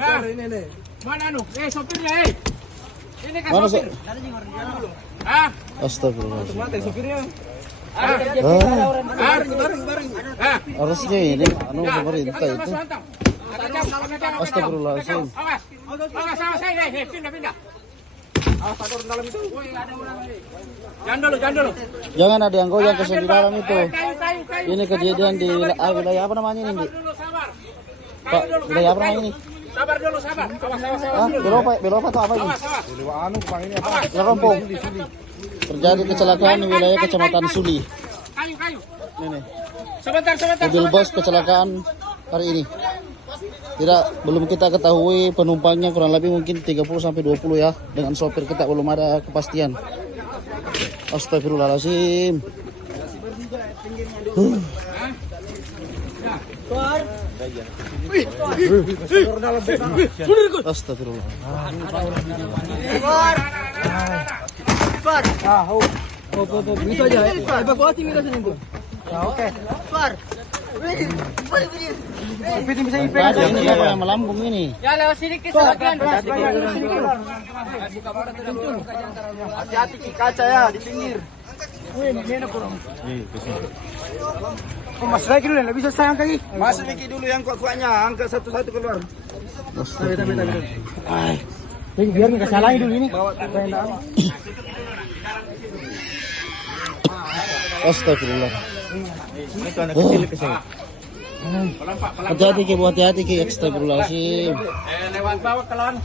Nah, ini nih. Mana anu? Sopirnya Ini kan Mana sopir. Ah, Astagfirullah. mati sopirnya. Bareng. Harusnya ini anu pemerintah itu. Astagfirullahaladzim. Awas, pindah. Awas, ada orang dalam itu. Jangan dulu. Jangan ada yang goyang ke di dalam itu. Kayu. Ini kejadian di wilayah apa namanya ini, Di? Sabar. Pak, wilayah apa namanya ini? Sabar dulu. Awas. Ah, belok apa atau apa ini? Awas. Lampung. Terjadi kecelakaan di wilayah Kecamatan Suli. Kayu. Ini. Sebentar. Mobil bus kecelakaan hari ini. Belum kita ketahui penumpangnya, kurang lebih mungkin 30 sampai 20 ya. Dengan sopir kita belum ada kepastian. Astagfirullahaladzim. Astagfirullah. Itu aja. Evakuasi minta sini, Bu. Ya, oke. Ada ini apa yang melambung ini? Ya, lewat sedikit sebagian. Hati-hati di kaca ya, di pinggir. Mas lagi dulu, nggak bisa saya angkat. Masuk Miki dulu yang kuat-kuatnya, angkat satu-satu keluar. Biar nggak salahin dulu ini. Astagfirullah. Hati-hati ki, hati-hati ki. Astagfirullahaladzim. Lewat bawah ke lawan.